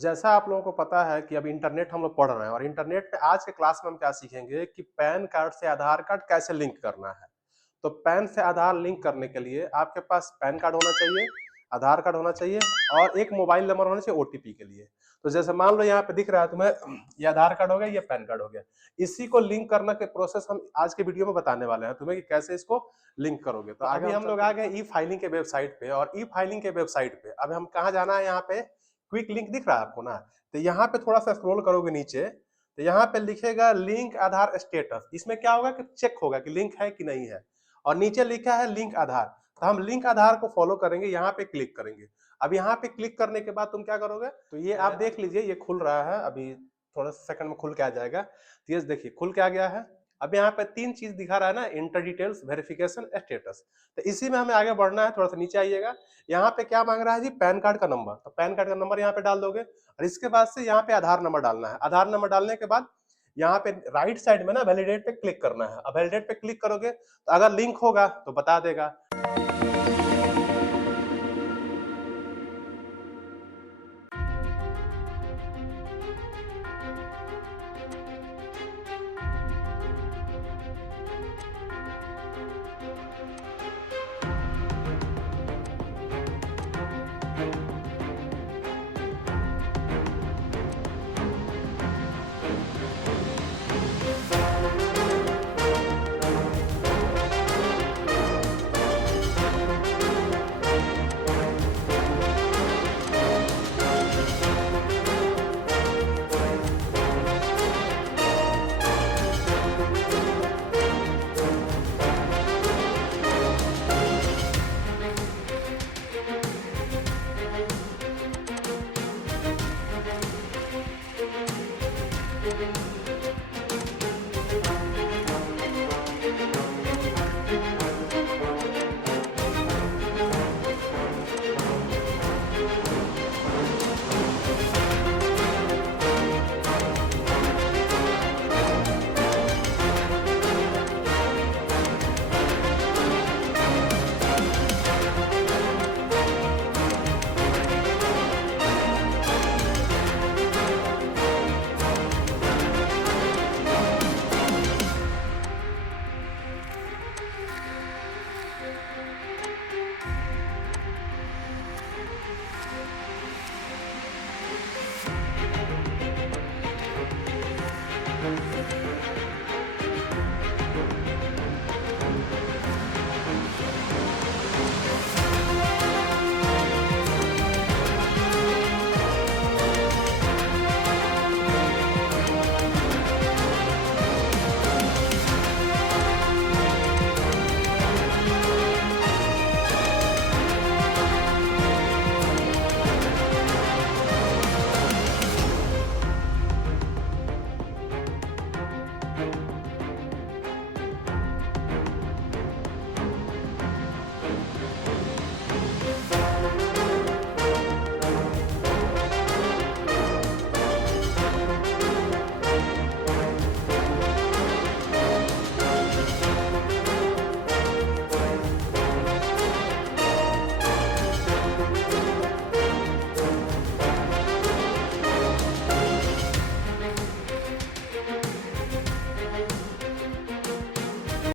जैसा आप लोगों को पता है कि अभी इंटरनेट हम लोग पढ़ रहे हैं और इंटरनेट पे आज के क्लास में हम क्या सीखेंगे कि पैन कार्ड से आधार कार्ड कैसे लिंक करना है। तो पैन से आधार लिंक करने के लिए आपके पास पैन कार्ड होना चाहिए, आधार कार्ड होना चाहिए और एक मोबाइल नंबर होना चाहिए ओटीपी के लिए। तो जैसे मान लो यहाँ पे दिख रहा है तुम्हें, ये आधार कार्ड हो गया, ये पैन कार्ड हो गया। इसी को लिंक करने के प्रोसेस हम आज के वीडियो में बताने वाले हैं तुम्हें कि कैसे इसको लिंक करोगे। तो अभी हम लोग आ गए ई फाइलिंग के वेबसाइट पे और ई फाइलिंग के वेबसाइट पे अब हम कहाँ जाना है, यहाँ पे क्विक लिंक दिख रहा है आपको ना। तो यहाँ पे थोड़ा सा स्क्रॉल करोगे नीचे तो यहाँ पे लिखेगा लिंक आधार स्टेटस। इसमें क्या होगा कि चेक होगा कि लिंक है कि नहीं है और नीचे लिखा है लिंक आधार। तो हम लिंक आधार को फॉलो करेंगे, यहाँ पे क्लिक करेंगे। अब यहाँ पे क्लिक करने के बाद तुम क्या करोगे, तो ये आप देख लीजिए ये खुल रहा है, अभी थोड़ा सा सेकंड में खुल के आ जाएगा। तो ये देखिए खुल के आ गया है। अब यहाँ पे 3 चीज दिखा रहा है ना, इंटर डिटेल्स, वेरिफिकेशन, स्टेटस। तो इसी में हमें आगे बढ़ना है। थोड़ा सा नीचे आइएगा, यहाँ पे क्या मांग रहा है जी, पैन कार्ड का नंबर। तो पैन कार्ड का नंबर यहाँ पे डाल दोगे और इसके बाद से यहाँ पे आधार नंबर डालना है। आधार नंबर डालने के बाद यहाँ पे राइट साइड में ना वैलिडेट पे क्लिक करना है। अब वैलिडेट पे क्लिक करोगे तो अगर लिंक होगा तो बता देगा।